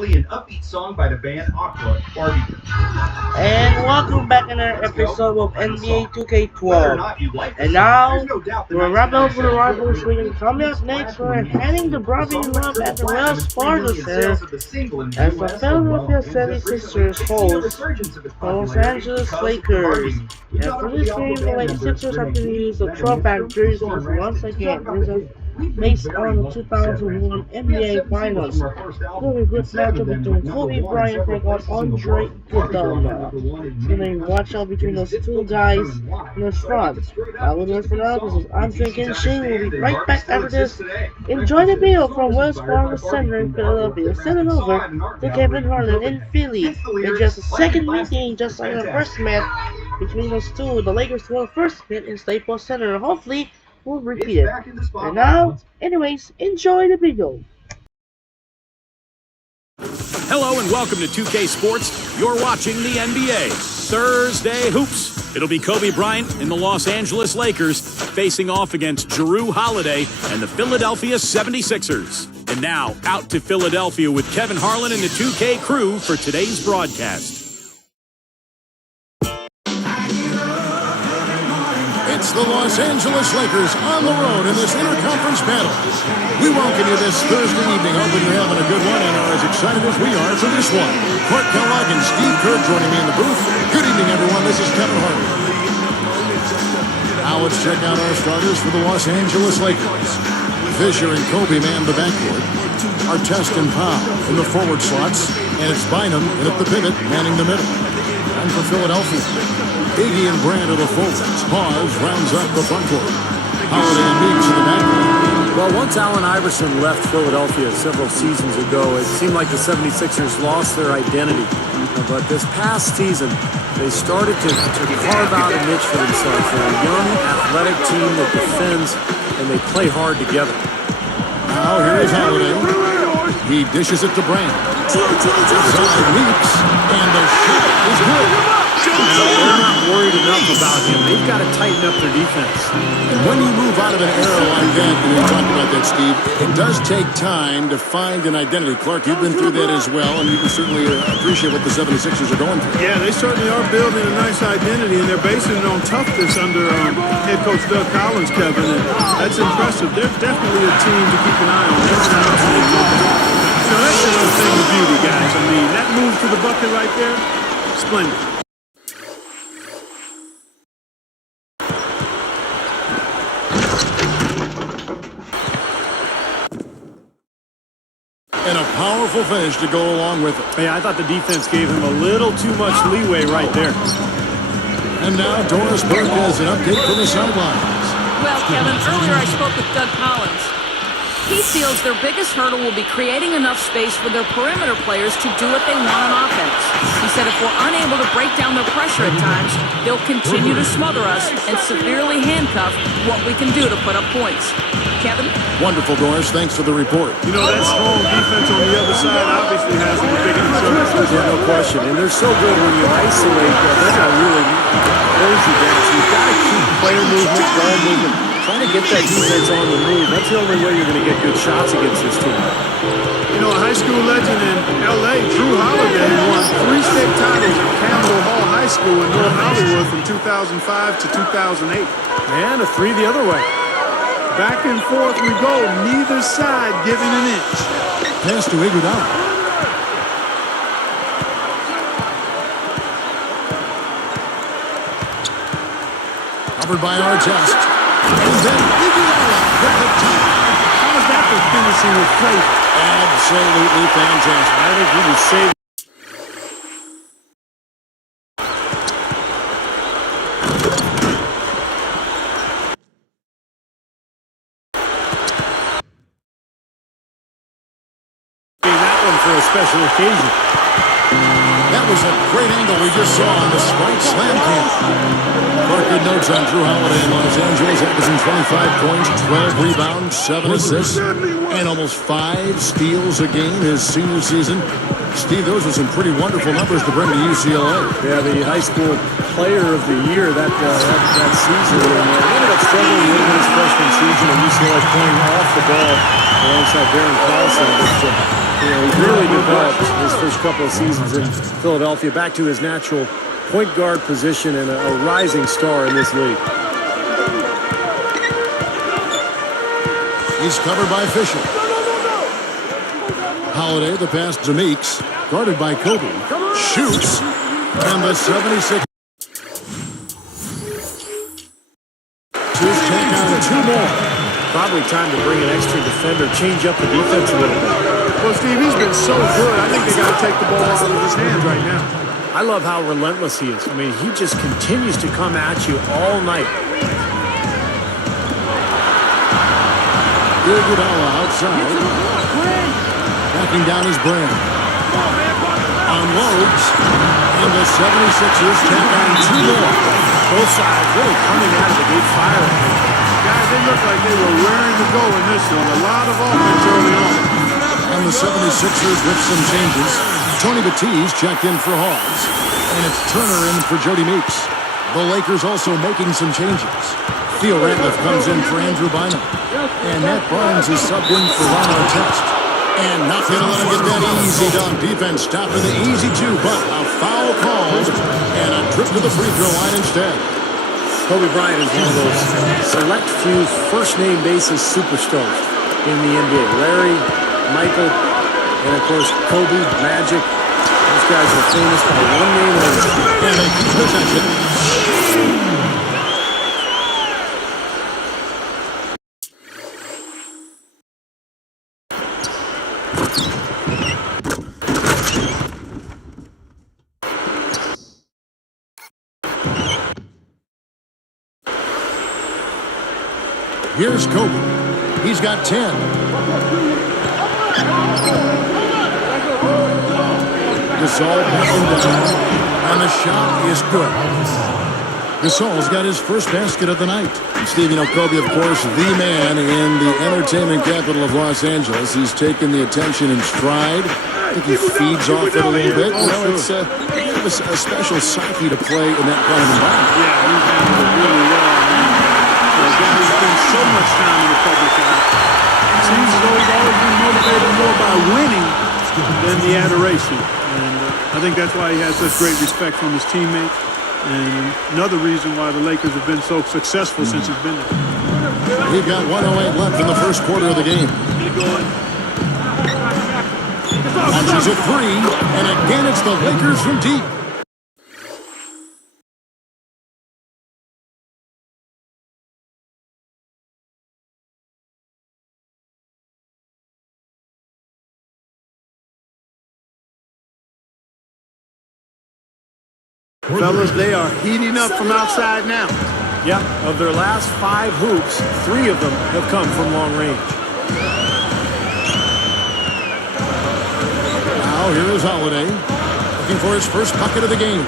actually an upbeat song by the band Aqua, Barbie. And welcome back in our episode of NBA Whether or 2K12. not you like the And song, there's now, no doubt the we're wrapping up for the 1997 rivals Billboard week. Coming up next, we're Platinum heading to The Bobby song went Love triple at the platinum Wells and 3 Fargo million Center sales of the single in the as the US Philadelphia alone. And just recently, 76ers it's seen a host resurgence of its the Los popularity Angeles because of the Lakers. Barbie. We And caught for up with this the Aqua game, the band Lake members Sixers have Renee to Keith, use the Megan throwback Newstrom, jerseys Storm once Rasmussen to talk again. about This the is hit. We've been based very on the lucky, said 2001 Rasmussen. We had NBA 7 singles from Finals, our first album, including a good and 7 of matchup them between went number Kobe 1 in Bryant several taking on places in the Andre world. Barbie Girl went Iguodala. number 1 in It's many gonna be watch out countries. between It is those two difficult to guys determine why, in the but I think front. it's straight I up will do it just a for good now. This is song. I'm It's easy drinking to Shane. We'll understand, be and right Barbie back still after this. exists today. Enjoy the The video song from was Wells inspired by Fargo Barbie Center in themed artwork Philadelphia. that Send it Rasmussen saw over at an art to gallery Kevin in Harlan in Copenhagen. Philly. Hence the In lyrics, just a "Life ain't second plastic." meeting, just It's like the fantastic. first match between those two, the Lakers won first hit in Staples Center. Hopefully, we'll It's repeat it. back in the And spotlight now, once. anyways, enjoy the video. Hello and welcome to 2K Sports. You're watching the NBA. Thursday Hoops. It'll be Kobe Bryant and the Los Angeles Lakers facing off against Jrue Holiday and the Philadelphia 76ers. And now, out to Philadelphia with Kevin Harlan and the 2K crew for today's broadcast. It's the Los Angeles Lakers on the road in this interconference battle. We welcome you this Thursday evening. Hoping you're having a good one and are as excited as we are for this one. Clark Kellogg and Steve Kerr joining me in the booth. Good evening, everyone. This is Kevin Harlan. Now let's check out our starters for the Los Angeles Lakers. Fisher and Kobe man the backcourt. Artest and Powell in the forward slots. And it's Bynum in at the pivot, manning the middle. And for Philadelphia, Iggy and Brand are the forwards. Pause rounds up the front court. Holiday and Meeks in the backcourt. Well, once Allen Iverson left Philadelphia several seasons ago, it seemed like the 76ers lost their identity. But this past season, they started to carve out a niche for themselves. They're a young, athletic team that defends, and they play hard together. Now here is Holiday. He dishes it to Brand. Outside Meeks, and the shot is good. They're not worried enough about him. They've got to tighten up their defense. And when you move out of an era like that, and you talked about that, Steve, it does take time to find an identity. Clark, you've been through that as well, and you can certainly appreciate what the 76ers are going through. Yeah, they certainly are building a nice identity, and they're basing it on toughness under head coach Doug Collins, Kevin, and that's impressive. They're definitely a team to keep an eye on. Everyone else in the league. You know, that's another thing of beauty, guys. I mean, that move to the bucket right there, splendid. And a powerful finish to go along with it. Yeah, I thought the defense gave him a little too much leeway right there. And now Doris Burke has an update from the sidelines. Well, Kevin, earlier I spoke with Doug Collins. He feels their biggest hurdle will be creating enough space for their perimeter players to do what they want on offense. He said if we're unable to break down their pressure at times, they'll continue to smother us and severely handcuff what we can do to put up points. Kevin? Wonderful, Doris. Thanks for the report. You know, that strong defense on the other side obviously has them a big concern. Yeah, no question. And they're so good when you isolate. They're going to really close you down. So you've got to keep player movement, ball movement, trying to get that defense on the move. That's the only way you're going to get good shots against this team. You know, a high school legend in L.A., Jrue Holiday, won 3 state titles at Campbell Hall High School in North Hollywood from 2005 to 2008. And a 3 the other way. Back and forth we go, neither side giving an inch. Pass to Iguodala. Covered by Artest. And then Iguodala with the top. How's that for finishing with flavor? Absolutely fantastic. I think he was saved. That one for a special occasion. That was a great angle we just saw on the Sprite Slam cam. Clark Record notes on Drew Holiday in Los Angeles, averaging 25 points, 12 rebounds, 7 assists, and almost 5 steals a game his senior season. Steve, those are some pretty wonderful numbers to bring to UCLA. Yeah, the high school player of the year that season. And ended up struggling a little bit his freshman season at UCLA, playing off the ball alongside Darren Carlson. But, he really developed his first couple of seasons in Philadelphia back to his natural point guard position and a rising star in this league. He's covered by Fisher. Holiday, the pass to Meeks, guarded by Kobe, shoots, and the 76ers take down 2 more. Probably time to bring an extra defender, change up the defense a little bit. Well, Steve, he's been so good. I think they got to take the ball out of his hands right now. I love how relentless he is. I mean, he just continues to come at you all night. Iguodala outside. Backing down his brand. Unloads. And the 76ers tap on 2 more. Both sides really coming out of the gate firing. Guys, they look like they were raring to go in this one. A lot of offense early on. And the 76ers with some changes. Tony Batiste checked in for Hawes. And it's Turner in for Jody Meeks. The Lakers also making some changes. Theo Ratliff comes in for Andrew Bynum. And Matt Barnes is subbed in for Ron Artest. And not going to let him get that easy done. Defense stopping the easy 2, but a foul called. And a trip to the free throw line instead. Kobe Bryant is one of those select few first-name basis superstars in the NBA. Larry, Michael, and of course Kobe, Magic. Those guys are famous by one name only. And they keep possession. Here's Kobe. He's got 10. Gasol backing down, and the shot is good. Gasol's got his first basket of the night. And Steve, Kobe, of course, the man in the entertainment capital of Los Angeles. He's taken the attention in stride. I think he feeds off it a little bit. It's a special psyche to play in that kind of environment. Yeah, he's handled it really well. He's spent so much time in the public eye. It seems as though he's always been motivated more by winning than the adoration. And I think that's why he has such great respect from his teammates. And another reason why the Lakers have been so successful since he's been there. We've got 1:08 left in the first quarter of the game. Launches a 3, and again it's the Lakers from deep. Fellas, they are heating up from outside now. Yeah, of their last 5 hoops, 3 of them have come from long range. Now here is Holiday, looking for his first bucket of the game.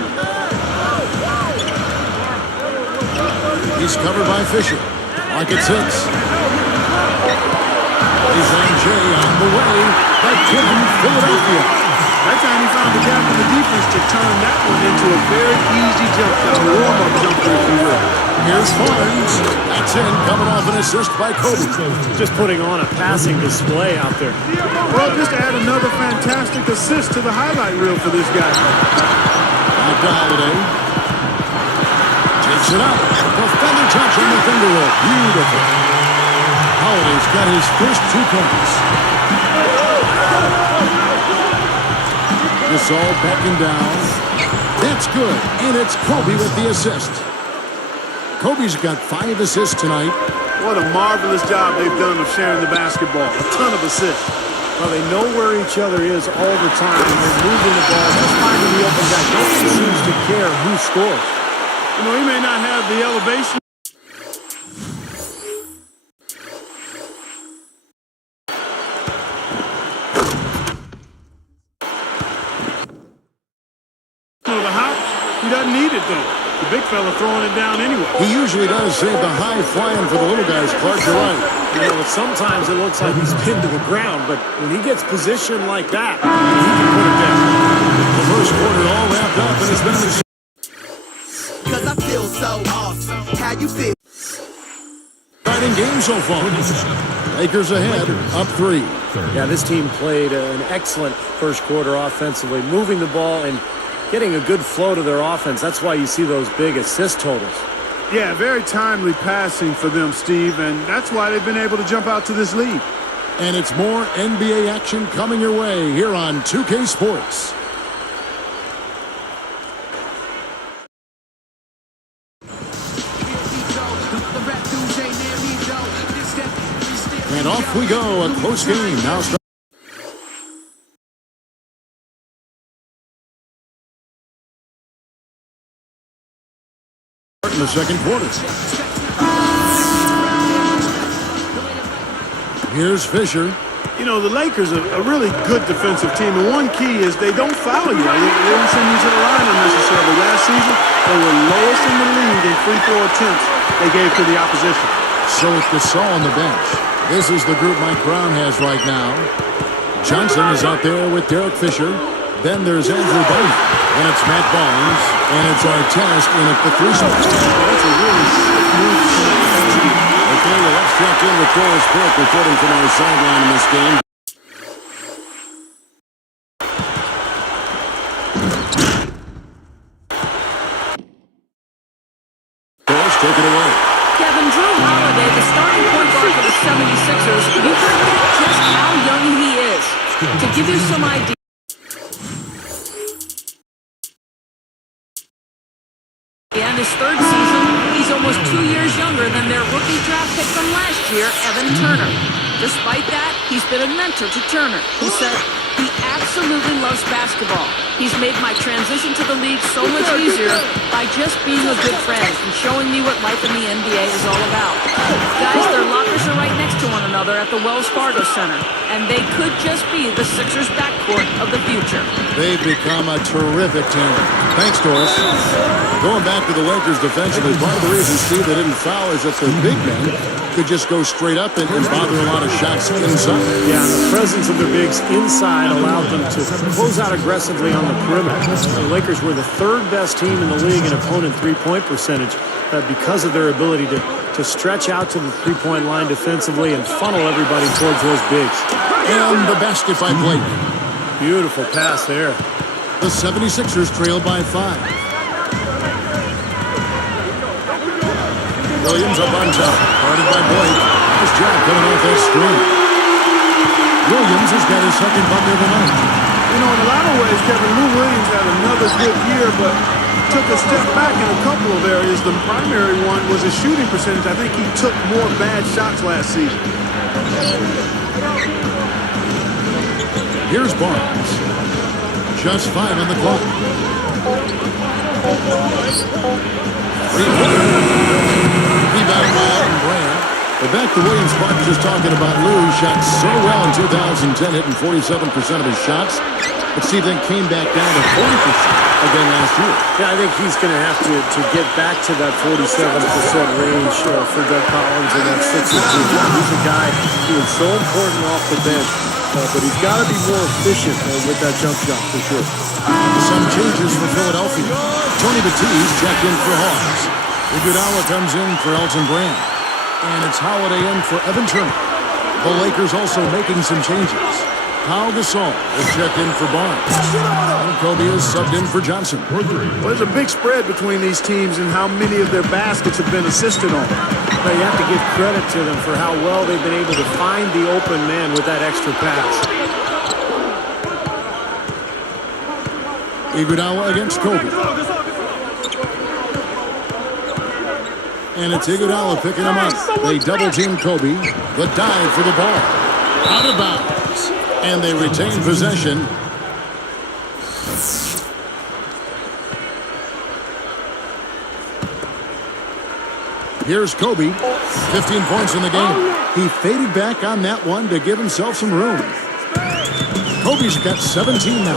He's covered by Fisher. Clock at 6. Baseline Jay on the way. Back to Philadelphia. That time he found the gap in the defense to turn that one into a very easy jump shot, a warm-up jumper, if you will. Here's Barnes. That's in, coming off an assist by Kobe. Just putting on a passing display out there. Well, just add another fantastic assist to the highlight reel for this guy. Back to Holiday. Takes it up. The feather touch on the finger roll. Beautiful. Holiday's got his first 2 points. Gasol backing down. That's good. And it's Kobe with the assist. Kobe's got 5 assists tonight. What a marvelous job they've done of sharing the basketball. A ton of assists. Well, they know where each other is all the time. They're moving the ball, just finding the open guy. Nobody seems to care who scores. He may not have the elevation. The house, he doesn't need it though. The big fella throwing it down anyway. He usually does save the high flying for the little guys. Clark, you're right. You know, sometimes it looks like he's pinned to the ground, but when he gets positioned like that, he can put it down. The first quarter all wrapped up, and it's been an Cause I feel so awesome. How you feel? exciting game so far. Lakers ahead, up 3. Yeah, this team played an excellent first quarter offensively, moving the ball and getting a good flow to their offense. That's why you see those big assist totals. Yeah, very timely passing for them, Steve, and that's why they've been able to jump out to this lead. And it's more NBA action coming your way here on 2K Sports. And off we go, a close game now. In the second quarter. Here's Fisher. You know, the Lakers are a really good defensive team, and one key is they don't foul you. They don't send you to the line unnecessarily. Last season, they were lowest in the league in free throw attempts they gave to the opposition. So it's Gasol on the bench. This is the group Mike Brown has right now. Johnson is out there with Derek Fisher. Then there's Andrew Bynum. And it's Matt Barnes. And it's Artest in at the 3 spot. That's a really sick move. Okay, well, let's check in with Doris Burke reporting from our sideline in this game. Doris, take it away. Kevin, Drew Holiday, the starting point guard for the 76ers, you forget just how young he is. To give you some idea, and his third season, he's almost 2 years younger than their rookie draft pick from last year, Evan Turner. Despite that, he's been a mentor to Turner. He said he absolutely loves basketball. He's made my transition to the league so much easier by just being a good friend and showing me what life in the NBA is all about. Guys, their lockers are right next to one another at the Wells Fargo Center, and they could just be the Sixers backcourt of the future. They've become a terrific team. Thanks, Doris. Going back to the Lakers defensively, part of the reason, Steve, they didn't foul is that the big men could just go straight up and bother a lot of shots inside. Yeah, the presence of the bigs inside allowed them to close out aggressively on the perimeter. The Lakers were the third best team in the league in opponent three-point percentage because of their ability to stretch out to the three-point line defensively and funnel everybody towards those bigs. And the basket by Blake. Beautiful pass there. The 76ers trail by 5. Williams up on top, guarded by Blake. Nice job coming off that screen. Williams has got his second bucket of the night. You know, in a lot of ways, Kevin, Lou Williams had another good year, but took a step back in a couple of areas. The primary one was his shooting percentage. I think he took more bad shots last season. Here's Barnes. Just 5 on the clock. Rebound by Elton Brand. But back to Williams, Clark was just talking about Lou. He shot so well in 2010, hitting 47% of his shots. But Steve then came back down to 40% again last year. Yeah, I think he's going to have to get back to that 47% range for Doug Collins and that Sixers team. He's a guy who is so important off the bench, but he's got to be more efficient with that jump shot for sure. Some changes for Philadelphia. Tony Batiste checked in for Hawks. Iguodala comes in for Elton Brand. And it's Holiday in for Evan Turner. The Lakers also making some changes. Pau Gasol is checked in for Barnes. And Kobe is subbed in for Johnson. Well, there's a big spread between these teams and how many of their baskets have been assisted on. But you have to give credit to them for how well they've been able to find the open man with that extra pass. Iguodala against Kobe. And it's Iguodala picking him up. They double-team Kobe. The dive for the ball. Out of bounds. And they retain possession. Here's Kobe. 15 points in the game. He faded back on that one to give himself some room. Kobe's got 17 now.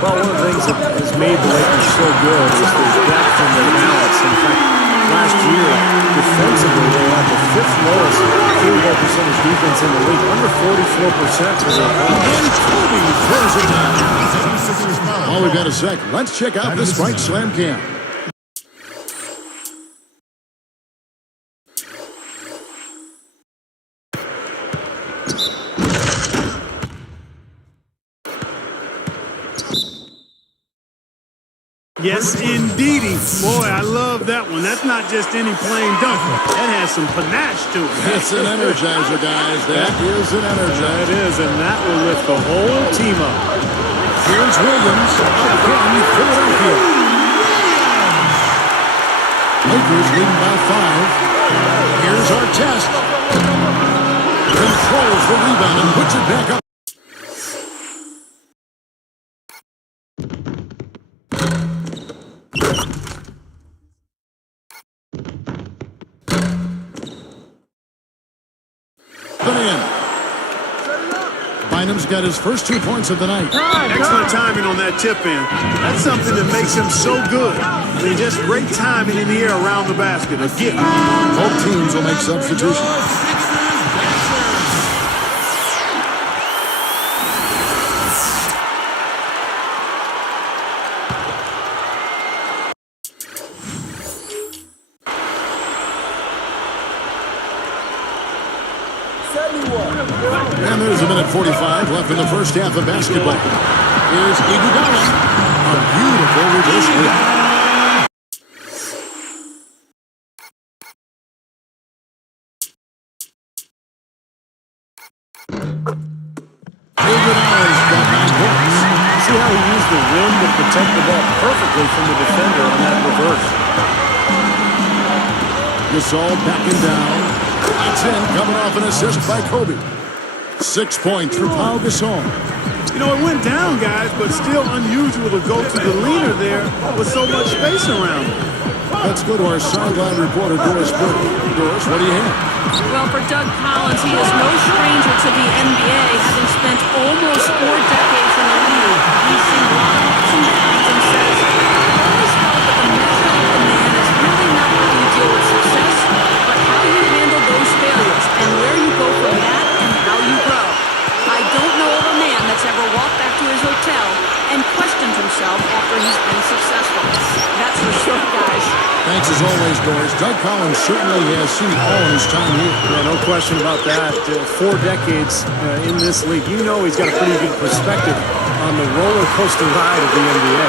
Well, one of the things that has made the Lakers so good is their depth and their balance. In fact, last year, defensively, they had the 5th lowest field goal percentage defense in the league, under 44% for their opponents. Kobe throws it down. While we've got a sec, let's check out this Sprite Slam Cam. Yes, indeedy. Boy, I love that one. That's not just any plain dunk. That has some panache to it. It's an energizer, guys. That is an energizer. That is, and that will lift the whole team up. Here's Williams again, Philadelphia. Lakers leading by 5. Here's Artest. Controls the rebound and puts it back up. Bynum's got his first 2 points of the night. Excellent timing on that tip in. That's something that makes him so good. I mean, just great timing in the air around the basket. A gift. Both teams will make substitutions. And there's a minute 45 left in the first half of basketball. Here's Iguodala. A beautiful reverse lead. Iguodala's got 9 points. See how he used the rim to protect the ball perfectly from the defender on that reverse. Gasol backing down. That's in, coming off an assist by Kobe. 6 points for Pau Gasol. You know, it went down, guys, but still unusual to go to the leader there with so much space around him. Let's go to our sideline reporter, Doris Burke. Doris, what do you have? Well, for Doug Collins, he is no stranger to the NBA, having spent almost 4 decades in the league. He's seen a lot of ups and downs and says, I've always felt that the measure of the man is really not how you deal with success, but how you handle those failures and where you go from that and how you grow. I don't know of a man that's ever walked back to his hotel and questioned himself after he's been successful. That's for sure, guys. Thanks as always, Doris. Doug Collins certainly has seen all in his time here. Yeah, no question about that. 4 decades in this league. You know he's got a pretty good perspective on the roller coaster ride of the NBA.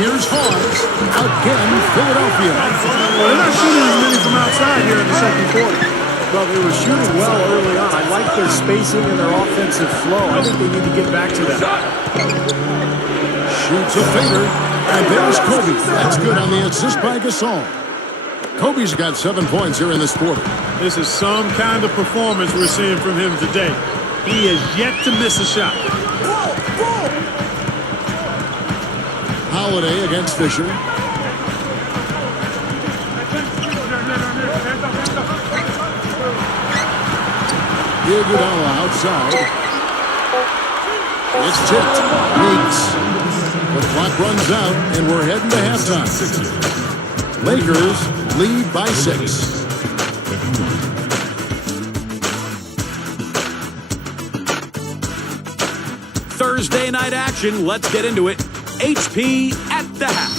Here's Hawes. Again, Philadelphia. Well, they're not shooting as many from outside here in the second quarter. Well, they were shooting well early on. I like their spacing and their offensive flow. I think they need to get back to that. Shoots a finger. And there's Kobe. That's good on the assist by Gasol. Kobe's got 7 points here in this quarter. This is some kind of performance we're seeing from him today. He has yet to miss a shot. Holiday against Fisher. Iguodala outside. It's tipped. Weeks. The clock runs out, and we're heading to halftime. Lakers lead by 6. Thursday night action. Let's get into it. HP at the half.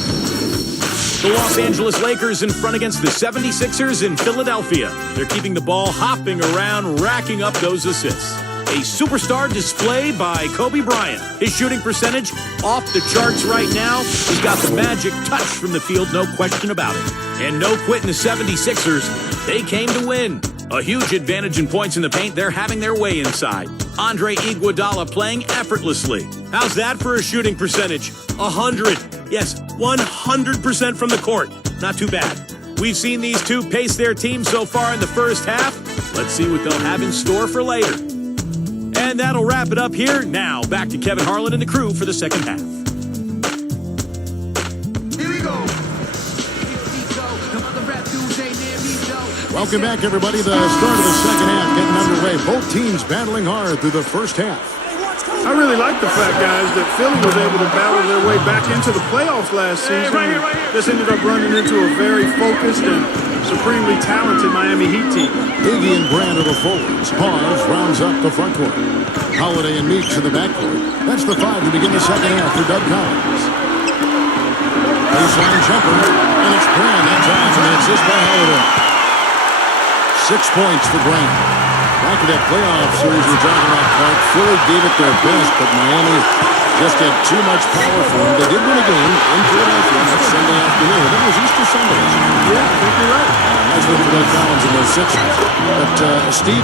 The Los Angeles Lakers in front against the 76ers in Philadelphia. They're keeping the ball hopping around, racking up those assists. A superstar display by Kobe Bryant. His shooting percentage off the charts right now. He's got the magic touch from the field, no question about it. And no quitting the 76ers. They came to win. A huge advantage in points in the paint. They're having their way inside. Andre Iguodala playing effortlessly. How's that for a shooting percentage? 100. Yes, 100% from the court. Not too bad. We've seen these two pace their team so far in the first half. Let's see what they'll have in store for later. And that'll wrap it up here. Now, back to Kevin Harlan and the crew for the second half. Here we go. Welcome back, everybody. The start of the second half getting underway. Both teams battling hard through the first half. I really like the fact, guys, that Philly was able to battle their way back into the playoffs last season. This ended up running into a very focused and supremely talented Miami Heat team. Iggy and Brand are the forwards. Pause rounds up the front court. Holiday and Meeks in the backcourt. That's the five to begin the second half for Doug Collins. Baseline jumper, and it's Brand. That's off, and it's just by Holiday. 6 points for Brand. Back to that playoff series we're talking about, Clark. Philly gave it their best, but Miami just had too much power for them. They did win a game in Philadelphia on Sunday afternoon. That was Easter Sunday. Yeah, I think you're right. Nice win for Doug Collins and those Sixers. But, Steve,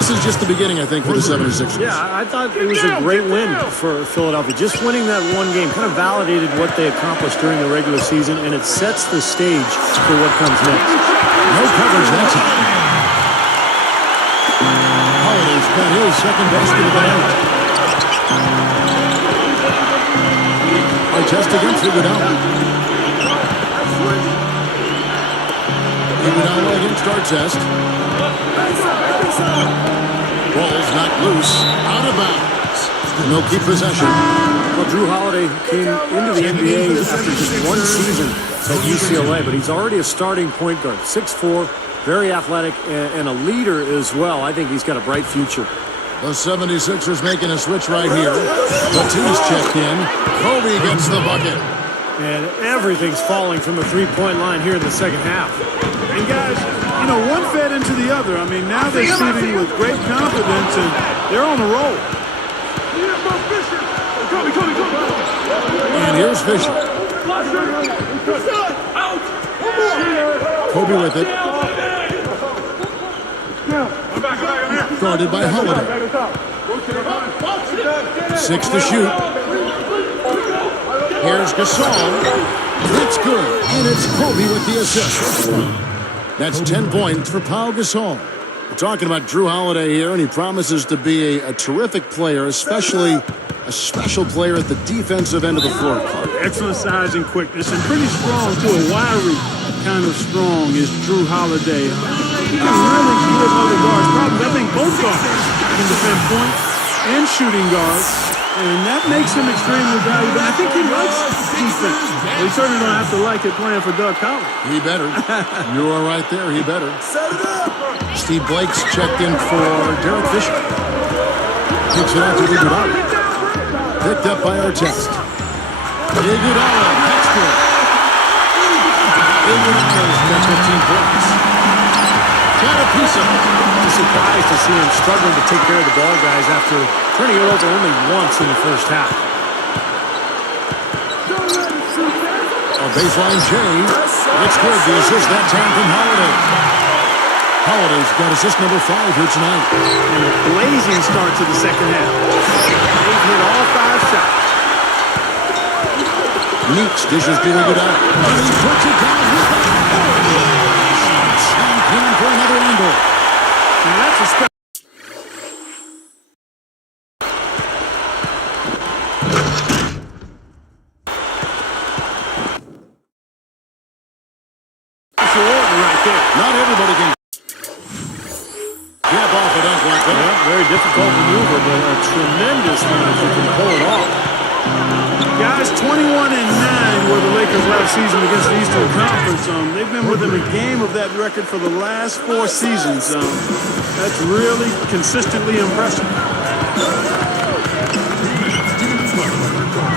this is just the beginning, I think, for the 76ers. Yeah, I thought it was a great win for Philadelphia. Just winning that one game kind of validated what they accomplished during the regular season, and it sets the stage for what comes next. No coverage that time. Holiday's got his second basket of the night. Test against Iguodala. Iguodala against Artest. Ball's not loose. Out of bounds. And they'll keep possession. Well, Drew Holiday came into the NBA after just one season at UCLA, but he's already a starting point guard. 6'4", very athletic, and a leader as well. I think he's got a bright future. The 76ers making a switch right here. Batum's checked in. Kobe gets the bucket. And everything's falling from the three-point line here in the second half. And guys, you know, one fed into the other. I mean, now they're shooting with great confidence, and they're on a roll. And here's Fisher. Kobe with it. Guarded by Holiday. 6 to shoot. Here's Gasol. It's good. And it's Kobe with the assist. That's 10 points for Pau Gasol. We're talking about Drew Holiday here, and he promises to be a terrific player, especially a special player at the defensive end of the floor. Excellent size and quickness, and pretty strong, too. A wiry kind of strong is Drew Holiday. He can really give other guards problems. I think both guards can defend point and shooting guards, and that makes him extremely valuable. I think he likes defense. Well, he certainly don't have to like it playing for Doug Collins. He better. You are right there. He better. Steve Blake's checked in for Derek Fisher. Kicks it out to Iguodala. Picked up by Artest. Iguodala. That's good. Iguodala's got 15 points. Got a piece of it. I'm surprised to see him struggling to take care of the ball, guys, after turning it over only once in the first half. A baseline Jay. It's good. The assist that time from Holiday. Holiday's got assist number 5 here tonight. And a blazing start to the second half. They've hit all 5 shots. Meeks dishes to Iguodala. He puts it down. And came for another angle. And that's a special. Right there. Not everybody can jump off a dunk like that. Yeah, very difficult maneuver, but a tremendous one if you can pull it off. Guys, 21-9 were the Lakers last season against the Eastern Conference. They've been within a game of that record for the last 4 seasons. That's really consistently impressive.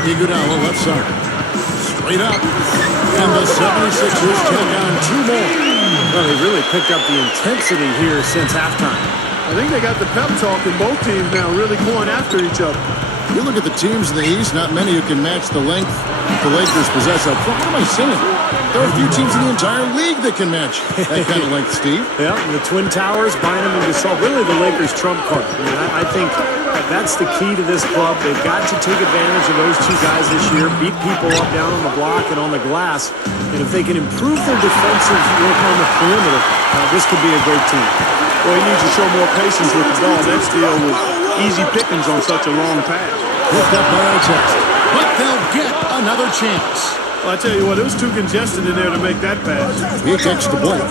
Iguodala left side. Straight up. And the 76ers take on 2 more. Well, they really picked up the intensity here since halftime. I think they got the pep talk in both teams now, really going after each other. You look at the teams in the East, not many who can match the length the Lakers possess up front. What am I saying? There are a few teams in the entire league that can match that kind of length, Steve. Yeah, the Twin Towers, Bynum and Gasol, really the Lakers' trump card. I mean, I think that's the key to this club. They've got to take advantage of those 2 guys this year, beat people up down on the block and on the glass. And if they can improve their defensive work on the perimeter, this could be a great team. Well, he needs to show more patience with the ball. That steal was easy pickings on such a long pass. Picked up by Artest. But they'll get another chance. Well, I tell you what, it was too congested in there to make that pass. He kicks the Blake.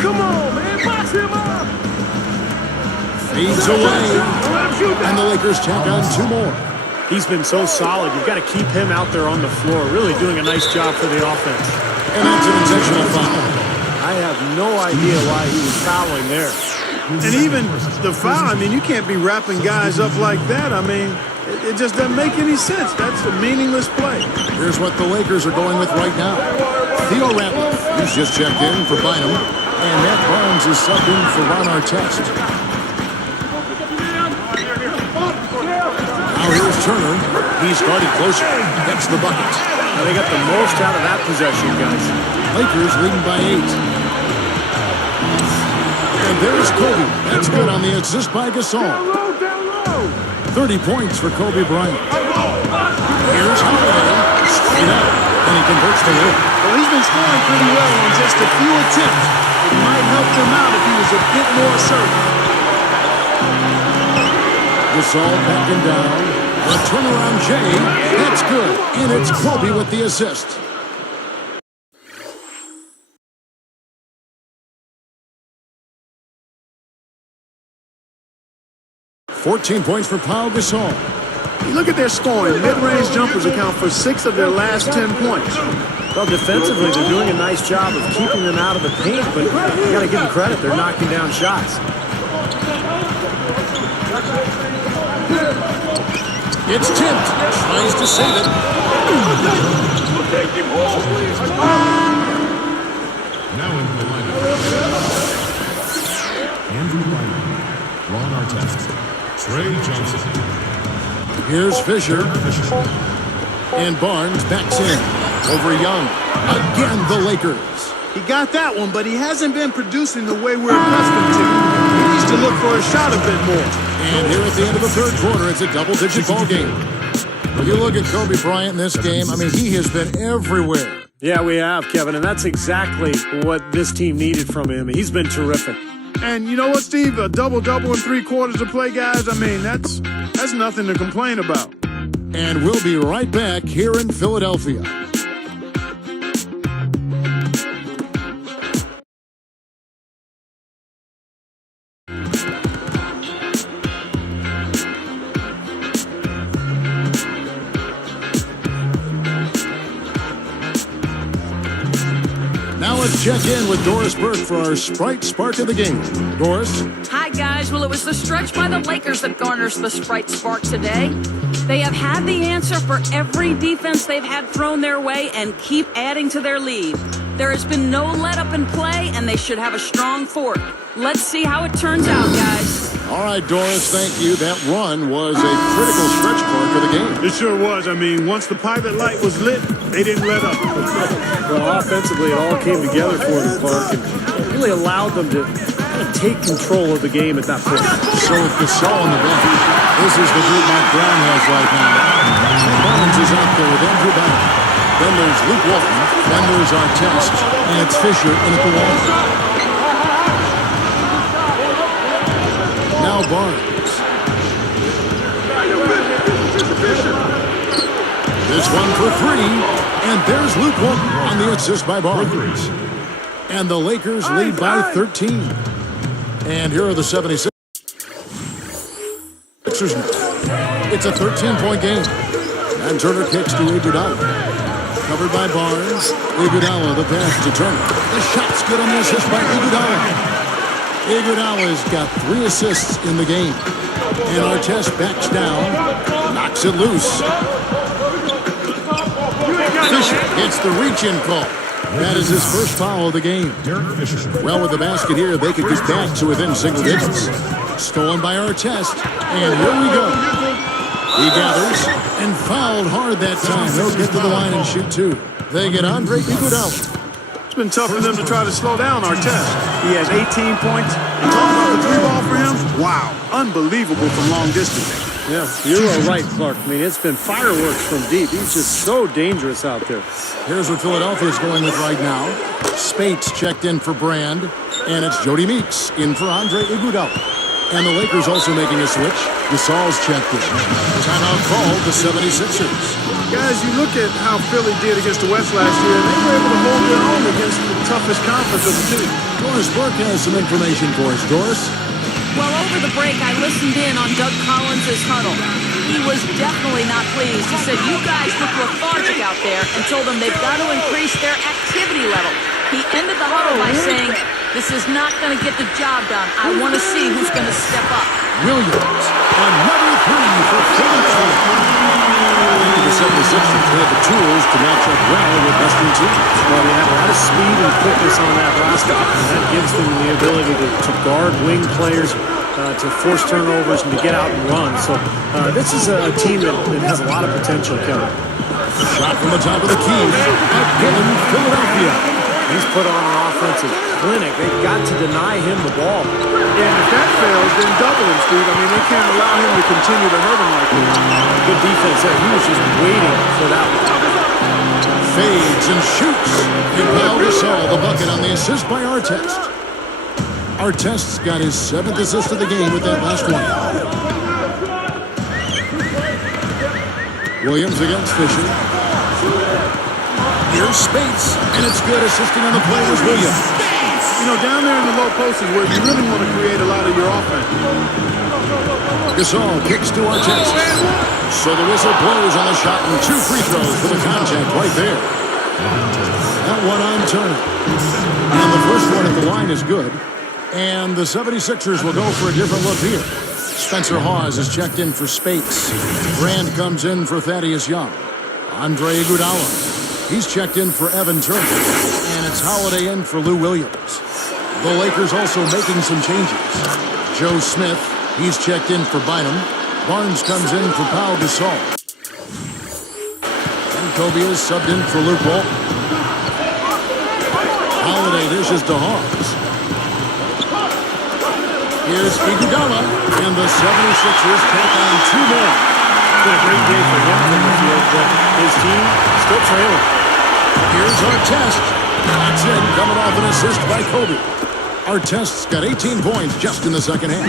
Come on, man, box him up. Fades away. And the Lakers tack on 2 more. He's been so solid. You've got to keep him out there on the floor, really doing a nice job for the offense. And that's an intentional foul. I have no idea why he was fouling there. And even the foul, I mean, you can't be wrapping guys up like that. I mean, it just doesn't make any sense. That's a meaningless play. Here's what the Lakers are going with right now. Theo Ratliff, he's just checked in for Bynum. And Matt Barnes is subbed in for Ron Artest. Now here's Turner. He's guarded closer. Gets the bucket. Now they got the most out of that possession, guys. Lakers leading by 8. And there's Kobe. That's good on the assist by Gasol. 30 points for Kobe Bryant. Here's Holiday. Straight up. And he converts the loop. Well, he's been scoring pretty well on just a few attempts. It might help him out if he was a bit more assertive. Gasol backing down. A turnaround Jay. That's good. And it's Kobe with the assist. $14 points for Pau Gasol. You look at their scoring. Mid-range jumpers account for 6 of their last 10 points. Well, defensively, they're doing a nice job of keeping them out of the paint, but you got to give them credit. They're knocking down shots. It's tipped. Tries to save it. Now into the lineup. Andrew Bynum, Ron Artest, Trey Johnson. Here's Fisher. And Barnes backs in. Over Young. Again, the Lakers. He got that one, but he hasn't been producing the way we're accustomed to. He needs to look for a shot a bit more. And here at the end of the third quarter, it's a double-digit ball game. When you look at Kobe Bryant in this game, I mean, he has been everywhere. Yeah, we have, Kevin, and that's exactly what this team needed from him. He's been terrific. And you know what, Steve? A double-double in 3 quarters to play, guys. I mean, that's nothing to complain about. And we'll be right back here in Philadelphia. Now let's check in with Doris Burke for our Sprite Spark of the game. Doris? Hi, guys. Well, it was the stretch by the Lakers that garners the Sprite Spark today. They have had the answer for every defense they've had thrown their way and keep adding to their lead. There has been no let-up in play, and they should have a strong fourth. Let's see how it turns out, guys. All right, Doris, thank you. That run was a critical stretch mark of the game. It sure was. I mean, once the pilot light was lit, they didn't let up. Well, offensively, it all came together for them, Clark, and really allowed them to kind of take control of the game at that point. So with Gasol on the bench, this is the group Mike Brown has right now. Barnes is out there with Andrew Bynum. Then there's Luke Walton. Then there's Artest. And it's Fisher in at the wall. Now Barnes. This one for 3. And there's Luke Walton on the assist by Barnes. And the Lakers lead by 13. And here are the 76ers. It's a 13-point game. And Turner kicks to Iguodala. Covered by Barnes. Iguodala, the pass to Turner. The shot's good on the assist by Iguodala. Iguodala's got 3 assists in the game. And Artest backs down. Knocks it loose. Fisher gets the reach-in call. That is his first foul of the game. Well, with the basket here, they could get back to within single digits. Stolen by Artest. And here we go. He gathers and fouled hard that time. They'll get to the line and shoot 2. They get Andre Iguodala. It's been tough for them to try to slow down Artest. He has 18 points. And talking about the 3-ball for him, wow, unbelievable from long distance. Yeah, you are right, Clark. I mean, it's been fireworks from deep. He's just so dangerous out there. Here's what Philadelphia's going with right now. Spates checked in for Brand, and it's Jody Meeks in for Andre Iguodala. And the Lakers also making a switch. Gasol's checked in. Timeout called the 76ers. Guys, you look at how Philly did against the West last year, they were able to hold their own against the toughest conference of the two. Doris Burke has some information for us. Doris? Well, over the break, I listened in on Doug Collins' huddle. He was definitely not pleased. He said, you guys look lethargic out there, and told them they've got to increase their activity level. He ended the huddle by saying, this is not going to get the job done. I want to see who's going to step up. Williams, another three for Philadelphia. The 76ers have the tools to match up well with Western teams. Well, they have a lot of speed and quickness on that roster, and that gives them the ability to guard wing players, to force turnovers, and to get out and run. So this is a team that has a lot of potential, Kevin. Shot from the top of the key. Again, Philadelphia. He's put on an offensive clinic. They've got to deny him the ball. Yeah, and if that fails, then double him, Steve. I mean, they can't allow him to continue to hurt him like this. Good defense there. He was just waiting for that one. Fades and shoots. And Pau Gasol, the bucket on the assist by Artest. Artest's got his 7th assist of the game with that last one. Williams against Fisher. Here's Spates, and it's good. Assisting on the play was Williams. You know, down there in the low post is where you really want to create a lot of your offense. Gasol kicks to Artest. So the whistle blows on the shot, and 2 free throws for the contact right there. That one on Turner. And the first one at the line is good. And the 76ers will go for a different look here. Spencer Hawes is checked in for Spates. Brand comes in for Thaddeus Young. Andre Iguodala. He's checked in for Evan Turner. And it's Holiday in for Lou Williams. The Lakers also making some changes. Joe Smith, he's checked in for Bynum. Barnes comes in for Pau Gasol. And Kobe is subbed in for Luke Walton. Holiday dishes to Hawes. Here's Iguodala, and the 76ers take on 2 more. It's been a great day for him in the field, but his team still trailing. Here's Artest. That's in, coming off an assist by Kobe. Artest's got 18 points just in the second half.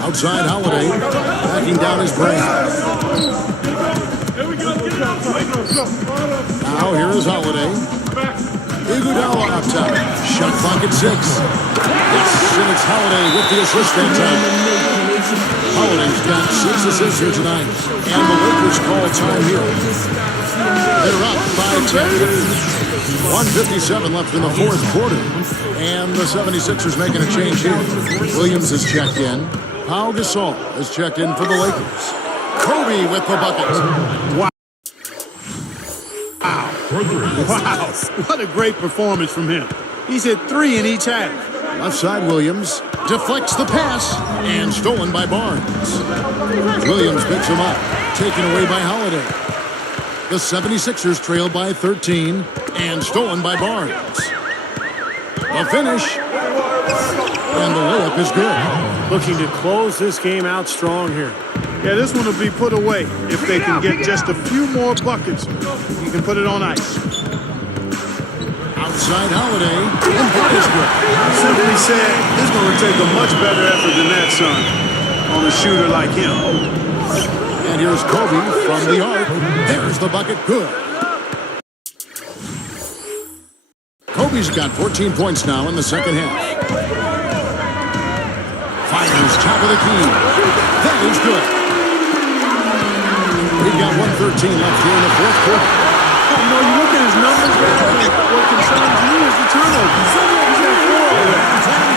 Outside Holiday, backing down his Brand. Now here is Holiday. Iguodala up top. Shot clock at 6. Yes, and it's Holiday with the assist that time. Holiday's got 6 assists here tonight. And the Lakers call time here. They're up by 10. 1:57 left in the 4th quarter. And the 76ers making a change here. Williams is checked in. Pau Gasol is checked in for the Lakers. Kobe with the bucket. Wow. Wow, what a great performance from him. He's hit 3 in each half. Left side Williams deflects the pass and stolen by Barnes. Williams picks him up, taken away by Holiday. The 76ers trail by 13 and stolen by Barnes. The finish and the layup is good. Looking to close this game out strong here. Yeah, this one will be put away if they can get just a few more buckets. You can put it on ice. Outside Holiday, and that is good. Simply said, it's going to take a much better effort than that, son, on a shooter like him. And here's Kobe from the arc. There's the bucket, good. Kobe's got 14 points now in the second half. Fires top of the key. That is good. We've got 1:13 left here in the 4th quarter. You know, you look at his numbers, man, what concerns me is the turnovers. He's got 4 already.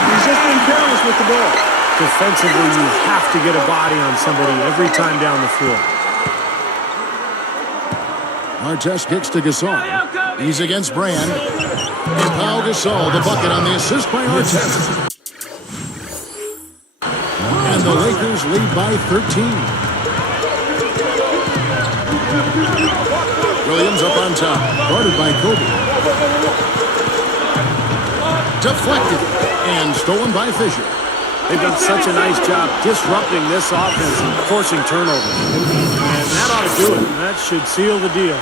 He's just been careless with the ball. Defensively, you have to get a body on somebody every time down the floor. Artest kicks to Gasol. He's against Brand. And Pau Gasol, the bucket on the assist by Artest. And the Lakers lead by 13. Williams up on top, guarded by Kobe. Deflected and stolen by Fisher. They've done such a nice job disrupting this offense and forcing turnovers. And that ought to do it. That should seal the deal.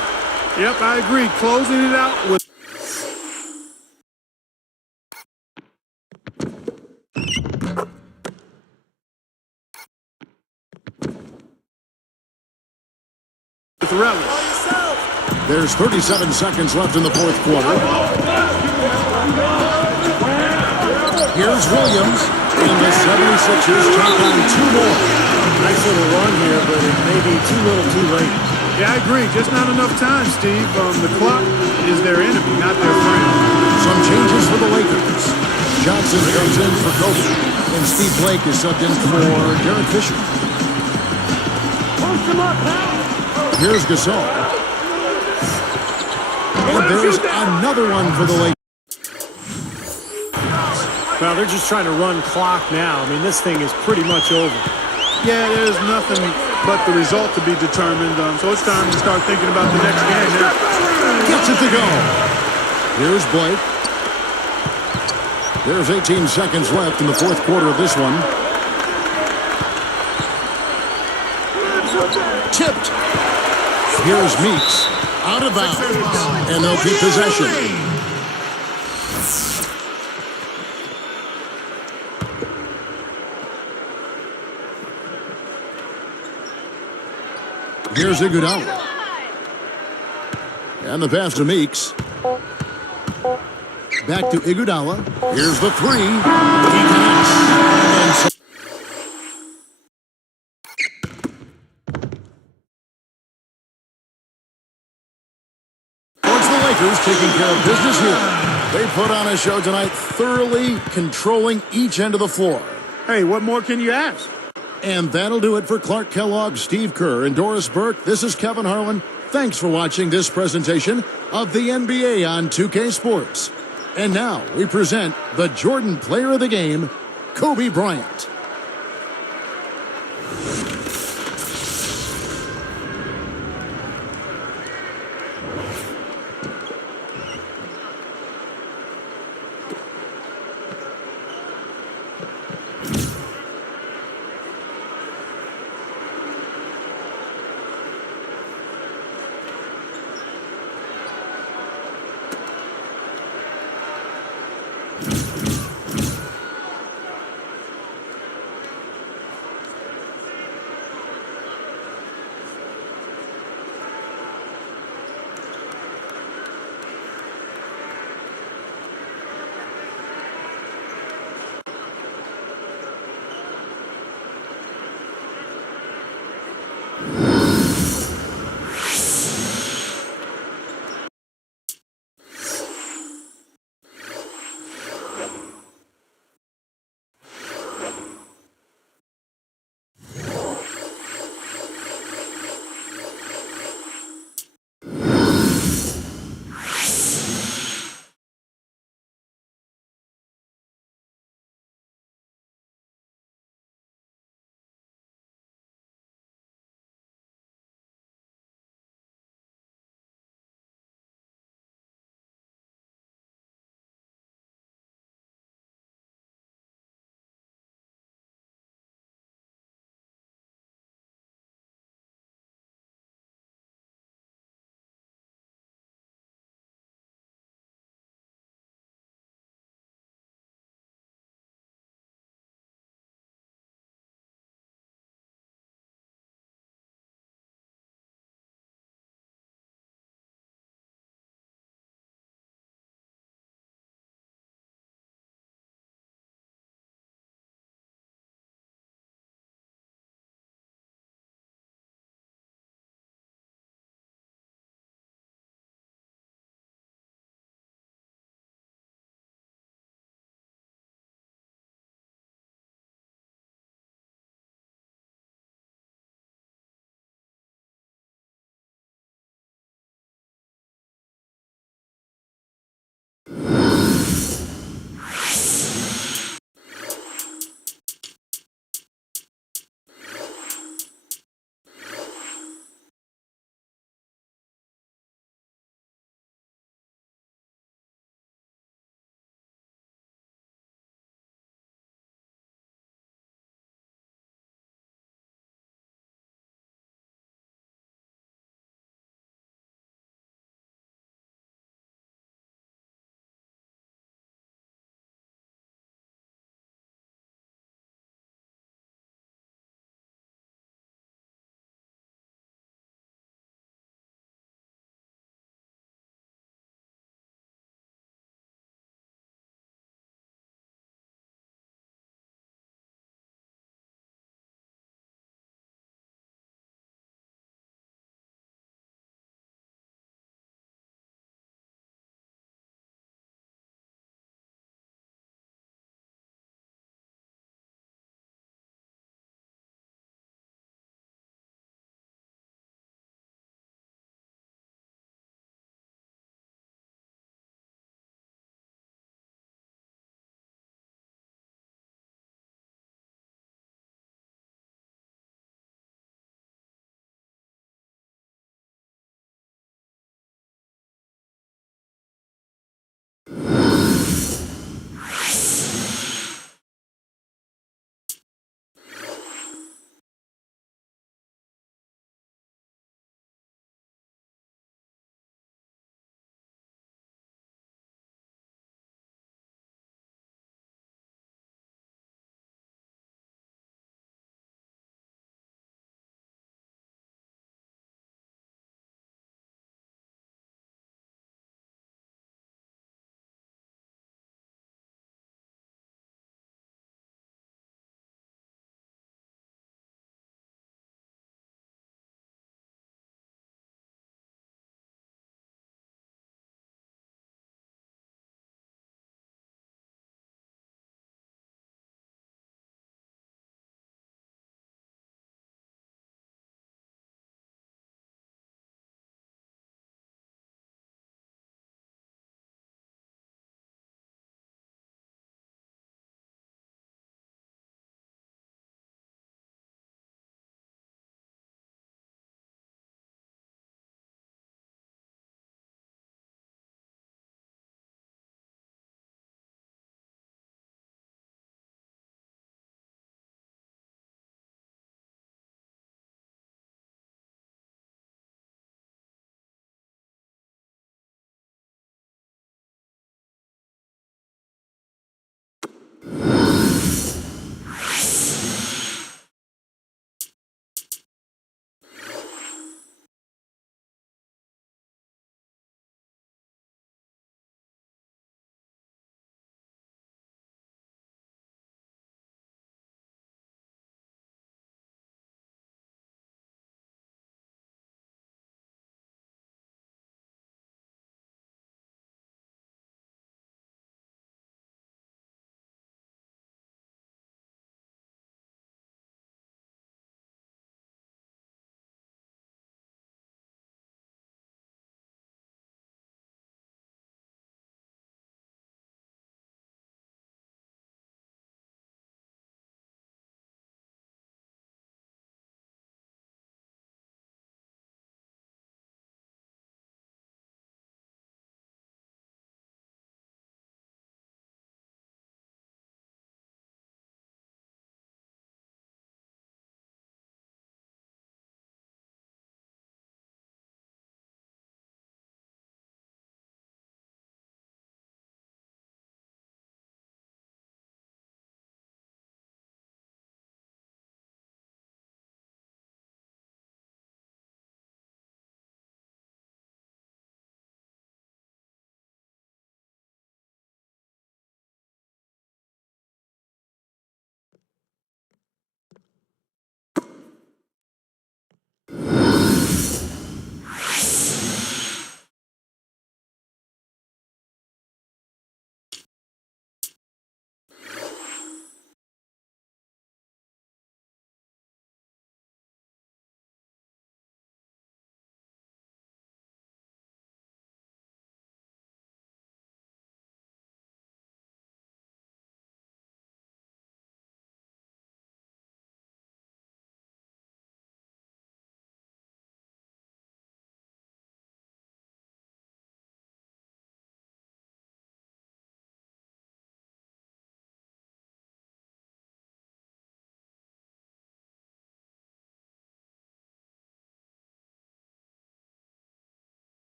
Yep, I agree. Closing it out with relish. There's 37 seconds left in the 4th quarter. Here's Williams, and the 76ers tack on 2 more. Nice little run here, but it may be too little too late. Yeah, I agree. Just not enough time, Steve. The clock is their enemy, not their friend. Some changes for the Lakers. Johnson comes in for Kobe, and Steve Blake is subbed in for Derek Fisher. Here's Gasol. And there's another one for the Lakers. Well, they're just trying to run clock now. I mean, this thing is pretty much over. Yeah, there's nothing but the result to be determined. So it's time to start thinking about the next game now. Gets it to go. Here's Blake. There's 18 seconds left in the 4th quarter of this one. Tipped. Here's Meeks. Out of bounds. And they'll keep possession. Here's Iguodala. And the pass to Meeks. Back to Iguodala. Here's the 3. He connects. And so it's the Lakers taking care of business here. They put on a show tonight, thoroughly controlling each end of the floor. Hey, what more can you ask? And that'll do it for Clark Kellogg, Steve Kerr, and Doris Burke. This is Kevin Harlan. Thanks for watching this presentation of the NBA on 2K Sports. And now we present the Jordan Player of the Game, Kobe Bryant.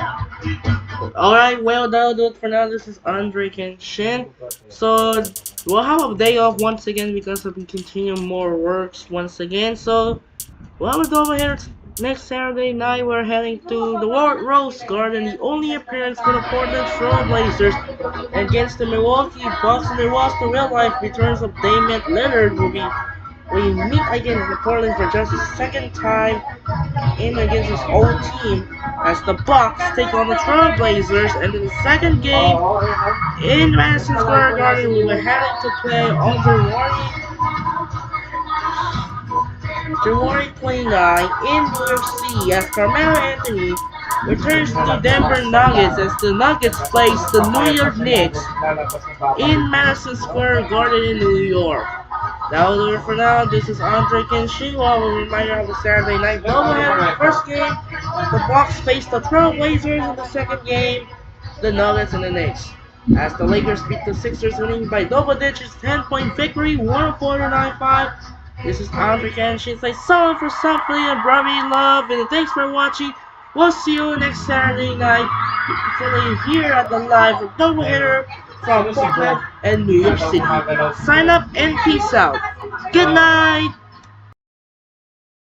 Alright, well, that'll do it for now. This is Andre Kenshin. So, we'll have a day off once again because we continue more works once again. So, we'll have a double here next Saturday night. We're heading to the Rose Garden, the only appearance for the Portland Trail Blazers against the Milwaukee Bucks. And the roster real life returns of Damian Lillard will be. We meet again in Portland for just the second time in against his old team as the Bucks take on the Trail Blazers, and in the second game in Madison Square Garden we were heading to play on January 29 in New York City as Carmelo Anthony returns to Denver Nuggets as the Nuggets face the New York Knicks in Madison Square Garden in New York. That'll do it for now. This is Andre Kenshin. We'll a reminder of the Saturday night doubleheader. In the first game, the Bucks face the Trail Blazers. In the second game, the Nuggets and the Knicks. As the Lakers beat the Sixers, winning by double digits, 10-point victory, 104-95. This is Andre Kenshin. Say so for something and Bravo Love, and thanks for watching. We'll see you next Saturday night, here at the live doubleheader from Portland and New York City. Sign up and peace out. Good night.